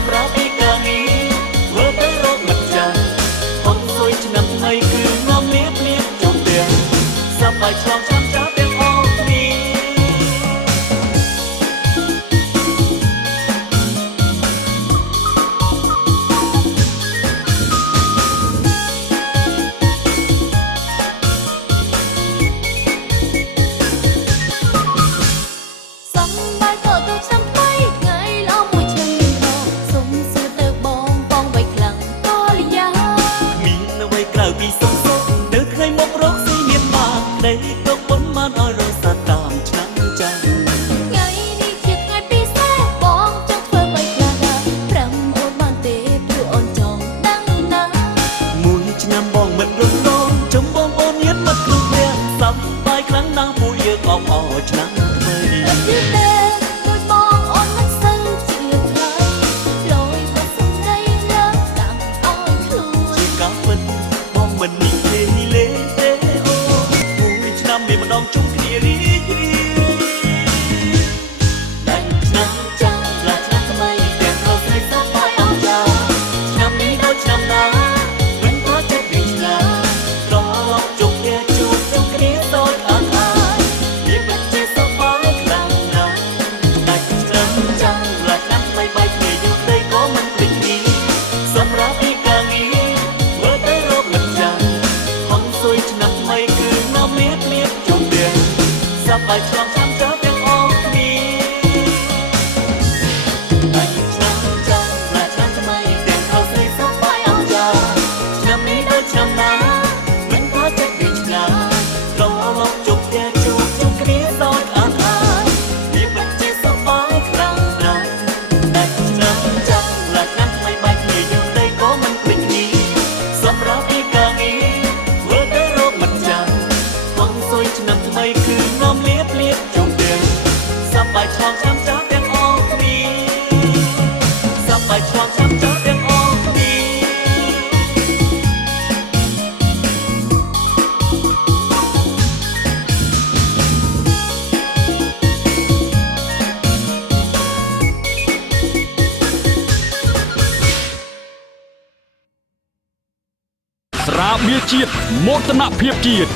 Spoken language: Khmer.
សម្រាប់ពីកាងារធ្វើទៅរកមិនចាំហុកស៊ុយឆ្នាំថ្មីគឺនាំលៀបលៀបជុំទាំងសប្បាយឆ្លងឆ្នាំចាស់ទាំងអស់គ្នាពីសុំសុំនៅថ្ងៃមករកស៊ីមានបានដីទុកប៉ុនបានឲ្យរសាតាមឆ្នាំចាស់ថ្ងៃនេះជាថ្ងៃពិសេសបងចង់ធ្វើបីខ្លះប្រាំអូនបានទេព្រោះអូនចង់ដឹងណាមួយឆ្នាំបងមិនរំលងចំបងអូនញាតមកគ្រប់ព្រះសប្បាយខ្លាំងណាស់មួយយើងអបអរឆ្នាំថ្មីដូចបងអូនមិនសូវជឿថ្លៃលយមកសំដីលើដាក់ឲ្យខ្លួនជាការពិតបងមិននិយាយលេងទេអូមួយឆ្នាំមានម្ដងជុំគ្នារីករាយតែឆ្នាំចាស់ឡាឆ្នាំថ្មីទាំងរស់ស្រីសប្បាយអស្ចារ្យឆ្នាំនេះដូចឆ្នាំណាមិនថាចិត្តវិញណារកជុំគ្នាជួបជុំគ្នាដូចអត់ហើយវាពិតជាសប្បាយខ្លាំងណាស់តែឆ្នាំចាស់ឡាឆ្នាំថ្មីបែកគ្នាយូរទៅក៏មិនភ្លេចគ្នាសម្រាប់ពីកាងារធ្វើទៅរកមិនចាំហុងស៊ុយឆ្នាំថ្មីគឺនាំលៀបលៀបជុំទាំងសប្បាយឆ្លងឆ្នាំចាស់ទាំងអស់គ្នាតែឆ្នាំចាស់ឡាឆ្នាំថ្មីទាំងរស់ស្រីសប្បាយអស្ចារ្យឆ្នាំនេះដូចឆ្នាំណាមិនថាចិត្តវិញណារងមកជុំគ្នាជួបជុំគ្នាដូចអត់ហើយវាពិតជាសប្បាយខ្លាំងណាស់តែឆ្នាំចាស់ឡាឆ្នាំថ្មីបែកគ្នាយូរទៅក៏មិនភ្លេចគ្នាសម្រាប់ពីកាងារធ្វើទៅរកមិនចាំហុងស៊ុយឆ្នាំថ្មីគឺនាំលៀបលៀបជុំទាំងសប្បាយឆ្លងឆ្នាំចាស់ទាំងអស់គ្នាសប្បាយឆ្លងឆ្នាំចាស់ទាំងអស់គ្នាស្រាបៀរជាតិមោទនភាពជាតិ